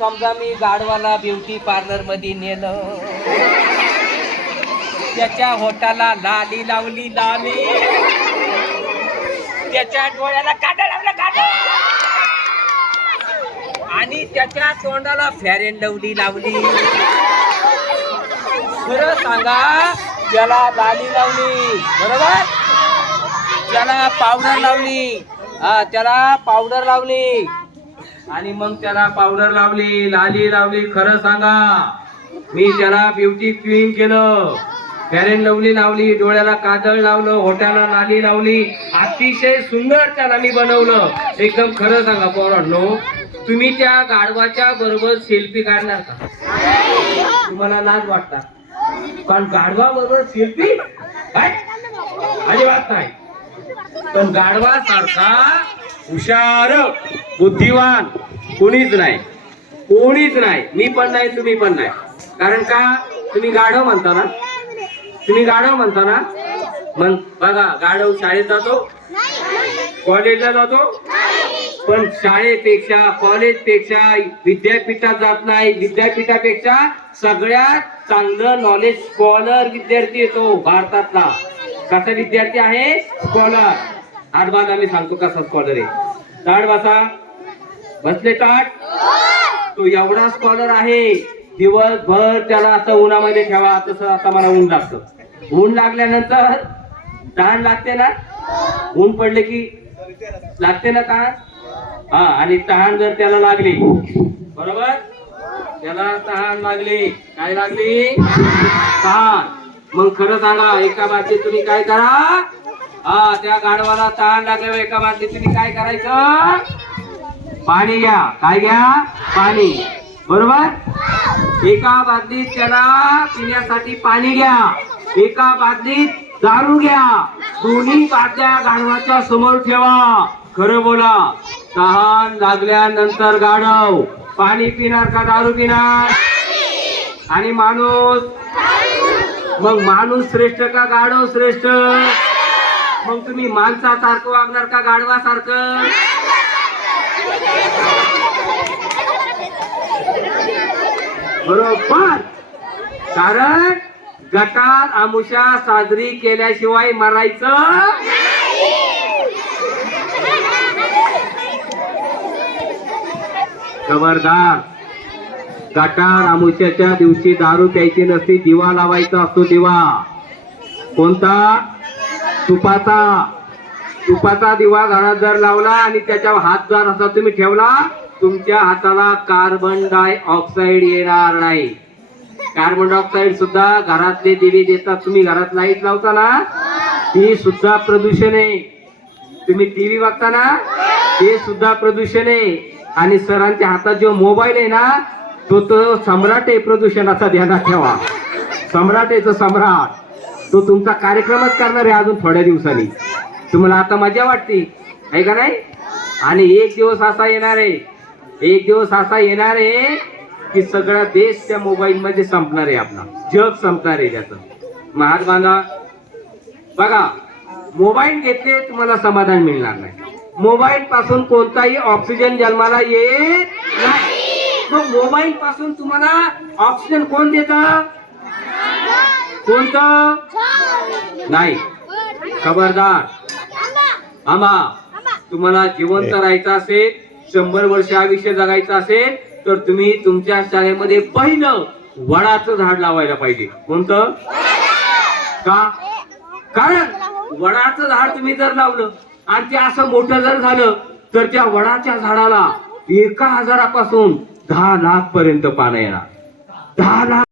समजा मी गाडवाला beauty parlour मध्ये नेलं, त्याच्या होटाला लाली लावली लाली, त्याच्या डोळ्याला काटा लावला काटा, आणि त्याच्या तोंडाला फेअर अँड लवली लावली. खरं सांगा, त्याला लाली लावली बरोबर, त्याला पावडर लावली, त्याला पावडर लावली, आणि मग त्याला पावडर लावली, लाली लावली. खरं सांगा, मी त्याला ब्युटी क्वीन केलं, फेअर अँड लवली लावली, डोळ्याला काजळ लावलं, होट्याला लाली लावली, अतिशय सुंदर त्याला मी बनवलं. एकदम खरं सांगा पोरांनो, तुम्ही त्या गाढवाच्या बरोबर सेल्फी काढणार का? तुम्हाला लाज वाटतात? कारण गाढवा बरोबर सेल्फी अजिबात नाही. पण गाढवा सारखा हुशार बुद्धिवान कोणीच नाही, कोणीच नाही. मी पण नाही, तुम्ही पण नाही. कारण का? तुम्ही गाढव म्हणता ना, तुम्ही गाढव म्हणता ना. मग बघा, गाढव शाळेत जातो, कॉलेजला जातो, पण शाळेपेक्षा कॉलेजपेक्षा विद्यापीठात जात नाही. विद्यापीठापेक्षा सगळ्यात चांगलं नॉलेज स्कॉलर विद्यार्थी येतो भारतातला. कसा विद्यार्थी आहे? स्कॉलर. हात बांधा, मी सांगतो कसा स्कॉलर आहे. ताट बसा, बसले ताट. तो एवढा स्कॉलर आहे, दिवसभर त्याला असं उन्हामध्ये ठेवा. तसं आता मला ऊन लागतं. ऊन लागल्यानंतर तहान लागते ना, ऊन पडले की लागते ना तहान. आणि तहान जर त्याला लागली बरोबर, त्याला तहान लागली, काय लागली? तहान. मग खरं सांगा, एका बाबतीत तुम्ही काय करा? त्या गाढवाला तहान लागल्यावर एका बाबतीत तुम्ही काय करायचं? पाणी घ्या. काय घ्या? पाणी. बरोबर. एका बादलीत त्याला पिण्यासाठी पाणी घ्या, एका बादलीत दारू घ्या. दोन्ही बादल्या गाढवाच्या समोर ठेवा. खरं बोला, तहान लागल्यानंतर गाढव पाणी पिणार का दारू पिणार? आणि माणूस? मग माणूस श्रेष्ठ का गाढव श्रेष्ठ? मग तुम्ही माणसासारखं वागणार का गाढवासारखं? बरोबर. कारण गटार आमुषा साजरी केल्याशिवाय मरायचं. खबरदार, गटार आमुष्याच्या दिवशी दारू प्यायची नसती, दिवा लावायचा असतो. दिवा कोणता? तुपाचा. तुपाचा दिवा घरात जर लावला आणि त्याच्यावर हात जर असा तुम्ही ठेवला, तुमच्या हाताला कार्बन डाय ऑक्साईड येणार नाही. कार्बन डाय ऑक्साईड सुद्धा घरातले दिवे देतात. तुम्ही घरात लाईट लावता ना, ती सुद्धा प्रदूषण आहे. तुम्ही टीव्ही बघता ना, ते सुद्धा प्रदूषण आहे. आणि सरांच्या हातात जो मोबाईल आहे ना, तो सम्राट आहे प्रदूषणाचा. ध्यानात ठेवा, सम्राट आहे तो, सम्राट. तो तुमचा कार्यक्रमच करणार आहे अजून थोड्या दिवसांनी. तुम्हाला आता मजा वाटते आहे का नाही? आणि एक दिवस असा येणार आहे, एक दिवस असा येणार आहे की सगळा देश त्या मोबाईल मध्ये संपणार आहे. आपला जग संपणार आहे त्याचं. महात बांधा. बघा, मोबाईल घेतले तुम्हाला समाधान मिळणार नाही. मोबाईल पासून कोणताही ऑक्सिजन जन्माला येत नाही. मग मोबाईल पासून तुम्हाला ऑक्सिजन कोण देतं? कोणतं? नाही. खबरदार. तुम्हाला जिवंत राहायचं असेल, 100 वर्ष आयुष्य जगायचं असेल, तर तुम्ही तुमच्या शाळेमध्ये पहिलं वडाचं झाड लावायला पाहिजे. कोणतं? का? कारण वडाचं झाड तुम्ही जर लावलं आणि ते असं मोठं जर झालं, तर त्या वडाच्या झाडाला 1000 पासून 10 लाख पर्यंत पानं येणार. 10 लाख